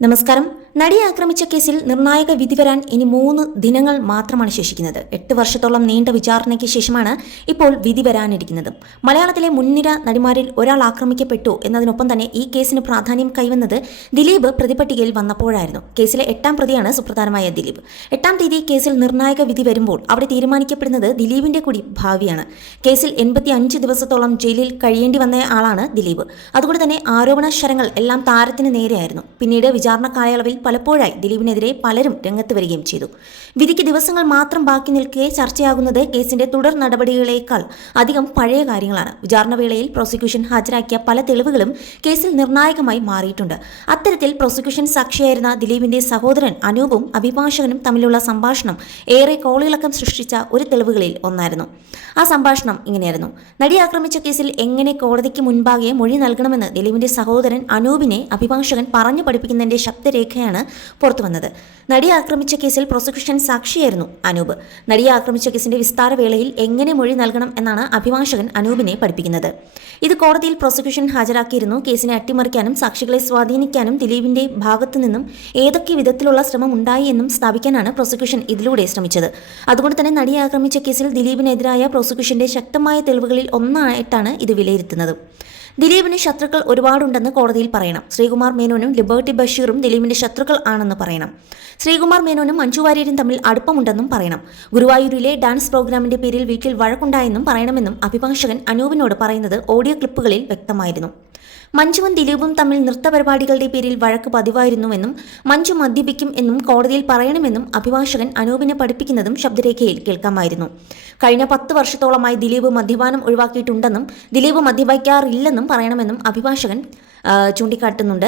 നമസ്കാരം. നടിയെ ആക്രമിച്ച കേസിൽ നിർണായക വിധി വരാൻ ഇനി 3 ദിനങ്ങൾ മാത്രമാണ് ശേഷിക്കുന്നത്. 8 വർഷത്തോളം നീണ്ട വിചാരണയ്ക്ക് ശേഷമാണ് ഇപ്പോൾ വിധി വരാനിരിക്കുന്നത്. മലയാളത്തിലെ മുൻനിര നടിമാരിൽ ഒരാൾ ആക്രമിക്കപ്പെട്ടു എന്നതിനൊപ്പം തന്നെ ഈ കേസിന് പ്രാധാന്യം കൈവന്നത് ദിലീപ് പ്രതിപട്ടികയിൽ വന്നപ്പോഴായിരുന്നു. കേസിലെ 8ാം പ്രതിയാണ് സുപ്രധാനമായ ദിലീപ്. 8ാം തീയതി കേസിൽ നിർണായക വിധി വരുമ്പോൾ അവിടെ തീരുമാനിക്കപ്പെടുന്നത് ദിലീപിന്റെ കൂടി ഭാവിയാണ്. കേസിൽ 85 ദിവസത്തോളം ജയിലിൽ കഴിയേണ്ടി വന്ന ആളാണ് ദിലീപ്. അതുകൊണ്ട് തന്നെ ആരോപണ ശരങ്ങൾ എല്ലാം താരത്തിന് നേരെയായിരുന്നു. പിന്നീട് വിചാരണ കാലയളവിൽ പലപ്പോഴായി ദിലീപിനെതിരെ പലരും രംഗത്ത് വരികയും ചെയ്തു. വിധിക്ക് ദിവസങ്ങൾ മാത്രം ബാക്കി നിൽക്കെ ചർച്ചയാകുന്നത് കേസിന്റെ തുടർ നടപടികളേക്കാൾ അധികം പഴയ കാര്യങ്ങളാണ്. വിചാരണ വേളയിൽ പ്രോസിക്യൂഷൻ ഹാജരാക്കിയ പല തെളിവുകളും കേസിൽ നിർണായകമായി മാറിയിട്ടുണ്ട്. അത്തരത്തിൽ പ്രോസിക്യൂഷൻ സാക്ഷിയായിരുന്ന ദിലീപിന്റെ സഹോദരൻ അനൂപും അഭിഭാഷകനും തമ്മിലുള്ള സംഭാഷണം ഏറെ കോളിളക്കം സൃഷ്ടിച്ച ഒരു തെളിവുകളിൽ ഒന്നായിരുന്നു. ആ സംഭാഷണം ഇങ്ങനെയായിരുന്നു: നടിയെ ആക്രമിച്ച കേസിൽ എങ്ങനെ കോടതിക്ക് മുൻപാകെ മൊഴി നൽകണമെന്ന് ദിലീപിന്റെ സഹോദരൻ അനൂപിനെ അഭിഭാഷകൻ പറഞ്ഞു പഠിപ്പിക്കുന്നതിന്റെ ശബ്ദരേഖയാണ് പുറത്തുവന്നത്. നടിയെ ആക്രമിച്ച കേസിൽ പ്രോസിക്യൂഷൻ സാക്ഷിയായിരുന്നു അനൂപ്. നടിയെ ആക്രമിച്ച കേസിന്റെ വിസ്താര വേളയിൽ എങ്ങനെ മൊഴി നൽകണം എന്നാണ് അഭിഭാഷകൻ അനൂപിനെ പഠിപ്പിക്കുന്നത്. ഇത് കോടതിയിൽ പ്രോസിക്യൂഷൻ ഹാജരാക്കിയിരുന്നു. കേസിനെ അട്ടിമറിക്കാനും സാക്ഷികളെ സ്വാധീനിക്കാനും ദിലീപിന്റെ ഭാഗത്തു നിന്നും ഏതൊക്കെ വിധത്തിലുള്ള ശ്രമം ഉണ്ടായി എന്നും സ്ഥാപിക്കാനാണ് പ്രോസിക്യൂഷൻ ഇതിലൂടെ ശ്രമിച്ചത്. അതുകൊണ്ട് തന്നെ നടിയെ ആക്രമിച്ച കേസിൽ ദിലീപിനെതിരായ പ്രോസിക്യൂഷന്റെ ശക്തമായ തെളിവുകളിൽ ഒന്നായിട്ടാണ് ഇത് വിലയിരുത്തുന്നത്. ദിലീപിന് ശത്രുക്കൾ ഒരുപാടുണ്ടെന്ന് കോടതിയിൽ പറയണം. ശ്രീകുമാർ മേനോനും ലിബർട്ടി ബഷീറും ദിലീപിന്റെ ശത്രുക്കൾ ആണെന്ന് പറയണം. ശ്രീകുമാർ മേനോനും മഞ്ജു വാര്യരും തമ്മിൽ അടുപ്പമുണ്ടെന്നും പറയണം. ഗുരുവായൂരിലെ ഡാൻസ് പ്രോഗ്രാമിന്റെ പേരിൽ വീട്ടിൽ വഴക്കുണ്ടായെന്നും പറയണമെന്നും അഭിഭാഷകൻ അനൂപിനോട് പറയുന്നത് ഓഡിയോ ക്ലിപ്പുകളിൽ വ്യക്തമായിരുന്നു. മഞ്ജുവും ദിലീപും തമ്മിൽ നൃത്തപരിപാടികളുടെ പേരിൽ വഴക്ക് പതിവായിരുന്നുവെന്നും മഞ്ജു മദ്യപിക്കും എന്നും കോടതിയിൽ പറയണമെന്നും അഭിഭാഷകൻ അനൂപിനെ പഠിപ്പിക്കുന്നതും ശബ്ദരേഖയിൽ കേൾക്കാമായിരുന്നു. കഴിഞ്ഞ 10 വർഷത്തോളമായി ദിലീപ് മദ്യപാനം ഒഴിവാക്കിയിട്ടുണ്ടെന്നും ദിലീപ് മദ്യപിക്കാറില്ലെന്നും പറയണമെന്നും അഭിഭാഷകൻ ചൂണ്ടിക്കാട്ടുന്നുണ്ട്.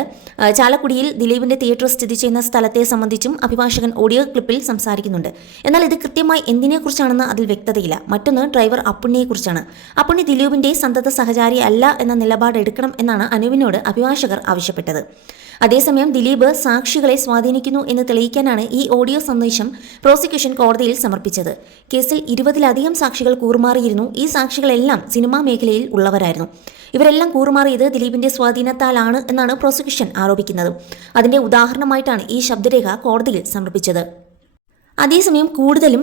ചാലക്കുടിയിൽ ദിലീപിന്റെ തിയേറ്റർ സ്ഥിതി ചെയ്യുന്ന സ്ഥലത്തെ സംബന്ധിച്ചും അഭിഭാഷകൻ ഓഡിയോ ക്ലിപ്പിൽ സംസാരിക്കുന്നുണ്ട്. എന്നാൽ ഇത് കൃത്യമായി എന്തിനെക്കുറിച്ചാണെന്ന് അതിൽ വ്യക്തതയില്ല. മറ്റൊന്ന് ഡ്രൈവർ അപ്പുണ്ണിയെക്കുറിച്ചാണ്. അപ്പുണ്ണി ദിലീപിന്റെ സന്തത സഹചാരി അല്ല എന്ന നിലപാട് എടുക്കണം എന്നാണ് അനൂപിനോട് അഭിഭാഷകർ ആവശ്യപ്പെട്ടത്. അതേസമയം ദിലീപ് സാക്ഷികളെ സ്വാധീനിക്കുന്നു എന്ന് തെളിയിക്കാനാണ് ഈ ഓഡിയോ സന്ദേശം പ്രോസിക്യൂഷൻ കോടതിയിൽ സമർപ്പിച്ചത്. കേസിൽ 20-ലധികം സാക്ഷികൾ കൂറുമാറിയിരുന്നു. ഈ സാക്ഷികളെല്ലാം സിനിമാ മേഖലയിൽ ഉള്ളവരായിരുന്നു. ഇവരെല്ലാം കൂറുമാറിയത് ദിലീപിന്റെ സ്വാധീനത്താലാണ് എന്നാണ് പ്രോസിക്യൂഷൻ ആരോപിക്കുന്നത്. അതിന്റെ ഉദാഹരണമായിട്ടാണ് ഈ ശബ്ദരേഖ കോടതിയിൽ സമർപ്പിച്ചത്. അതേസമയം കൂടുതലും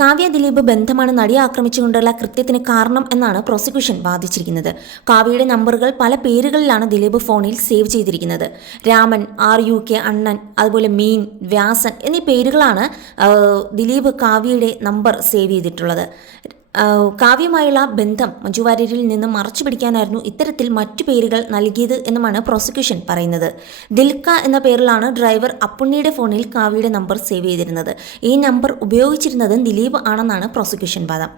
കാവ്യ ദിലീപ് ബന്ധമാണ് നടിയെ ആക്രമിച്ചുകൊണ്ടുള്ള കൃത്യത്തിന് കാരണം എന്നാണ് പ്രോസിക്യൂഷൻ വാദിച്ചിരിക്കുന്നത്. കാവ്യയുടെ നമ്പറുകൾ പല പേരുകളിലാണ് ദിലീപ് ഫോണിൽ സേവ് ചെയ്തിരിക്കുന്നത്. രാമൻ, RUK, അണ്ണൻ, അതുപോലെ മീൻ, വ്യാസൻ എന്നീ പേരുകളാണ് ദിലീപ് കാവ്യയുടെ നമ്പർ സേവ് ചെയ്തിട്ടുള്ളത്. കാവ്യമായുള്ള ബന്ധം മഞ്ജു വാര്യരിൽ നിന്ന് മറച്ചു പിടിക്കാനായിരുന്നു ഇത്തരത്തിൽ മറ്റു പേരുകൾ നൽകിയത് എന്നുമാണ് പ്രോസിക്യൂഷൻ പറയുന്നത്. ദിൽക്ക എന്ന പേരിലാണ് ഡ്രൈവർ അപ്പുണ്ണിയുടെ ഫോണിൽ കാവ്യയുടെ നമ്പർ സേവ് ചെയ്തിരുന്നത്. ഈ നമ്പർ ഉപയോഗിച്ചിരുന്നത് ദിലീപ് ആണെന്നാണ് പ്രോസിക്യൂഷൻ വാദം.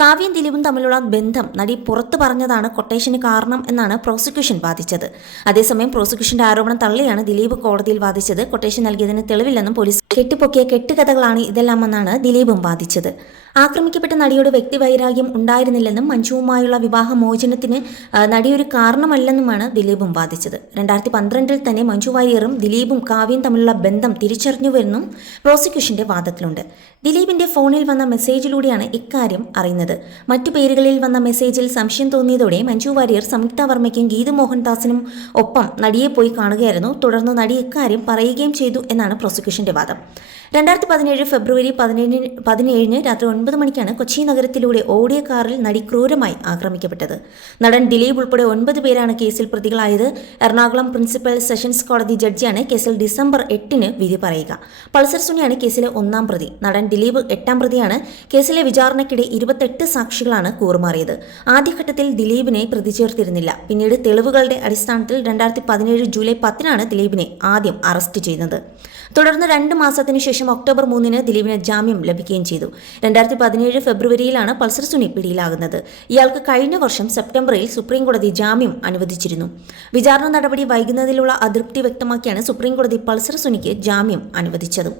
കാവ്യയും ദിലീപും തമ്മിലുള്ള ബന്ധം നടി പുറത്തു പറഞ്ഞതാണ് കൊട്ടേഷന് കാരണം എന്നാണ് പ്രോസിക്യൂഷൻ വാദിച്ചത്. അതേസമയം പ്രോസിക്യൂഷന്റെ ആരോപണം തള്ളിയാണ് ദിലീപ് കോടതിയിൽ വാദിച്ചത്. കൊട്ടേഷൻ നൽകിയതിന് തെളിവില്ലെന്നും പോലീസ് കെട്ടിപ്പൊക്കിയ കെട്ടുകഥകളാണ് ഇതെല്ലാമെന്നാണ് ദിലീപും വാദിച്ചത്. ആക്രമിക്കപ്പെട്ട നടിയോട് വ്യക്തിവൈരാഗ്യം ഉണ്ടായിരുന്നില്ലെന്നും മഞ്ജുവുമായുള്ള വിവാഹമോചനത്തിന് നടിയൊരു കാരണമല്ലെന്നുമാണ് ദിലീപും വാദിച്ചത്. 2012 തന്നെ മഞ്ജു വാര്യറും ദിലീപും കാവ്യയും തമ്മിലുള്ള ബന്ധം തിരിച്ചറിഞ്ഞുവെന്നും പ്രോസിക്യൂഷന്റെ വാദത്തിലുണ്ട്. ദിലീപിന്റെ ഫോണിൽ വന്ന മെസ്സേജിലൂടെയാണ് ഇക്കാര്യം അറിയുന്നത്. മറ്റു പേരുകളിൽ വന്ന മെസ്സേജിൽ സംശയം തോന്നിയതോടെ മഞ്ജു വാര്യർ സംയുക്ത വർമ്മയ്ക്കും ഗീതു മോഹൻദാസിനും ഒപ്പം നടിയെ പോയി കാണുകയായിരുന്നു. തുടർന്ന് നടി ഇക്കാര്യം പറയുകയും ചെയ്തു എന്നാണ് പ്രോസിക്യൂഷന്റെ വാദം. 2017 ഫെബ്രുവരി 17 രാത്രി 9 മണിക്കാണ് കൊച്ചി നഗരത്തിലൂടെ ഓടിയ കാറിൽ നടി ക്രൂരമായി ആക്രമിക്കപ്പെട്ടത്. നടൻ ദിലീപ് ഉൾപ്പെടെ 9 പേരാണ് കേസിൽ പ്രതികളായത്. എറണാകുളം പ്രിൻസിപ്പൽ സെഷൻസ് കോടതി ജഡ്ജിയാണ് കേസിൽ ഡിസംബർ 8 വിധി പറയുക. പൾസർ സുനിയാണ് കേസിലെ 1ാം പ്രതി. നടൻ ദിലീപ് 8ാം പ്രതിയാണ്. കേസിലെ വിചാരണയ്ക്കിടെ 28 സാക്ഷികളാണ് കൂറുമാറിയത്. ആദ്യഘട്ടത്തിൽ ദിലീപിനെ പ്രതി ചേർത്തിരുന്നില്ല. പിന്നീട് തെളിവുകളുടെ അടിസ്ഥാനത്തിൽ 2017 ജൂലൈ 10 ദിലീപിനെ ആദ്യം അറസ്റ്റ് ചെയ്യുന്നത്. തുടർന്ന് 2 മാസത്തിനു ശേഷം ഒക്ടോബർ 3 ദിലീപിന് ജാമ്യം ലഭിക്കുകയും ചെയ്തു. 2017 ഫെബ്രുവരിയിലാണ് പൾസർ സുനി പിടിയിലാകുന്നത്. ഇയാൾക്ക് കഴിഞ്ഞ വർഷം സെപ്റ്റംബറിൽ സുപ്രീംകോടതി ജാമ്യം അനുവദിച്ചിരുന്നു. വിചാരണ നടപടി വൈകുന്നതിലുള്ള അതൃപ്തി വ്യക്തമാക്കിയാണ് സുപ്രീംകോടതി പൾസർ സുനിക്ക് ജാമ്യം അനുവദിച്ചത്.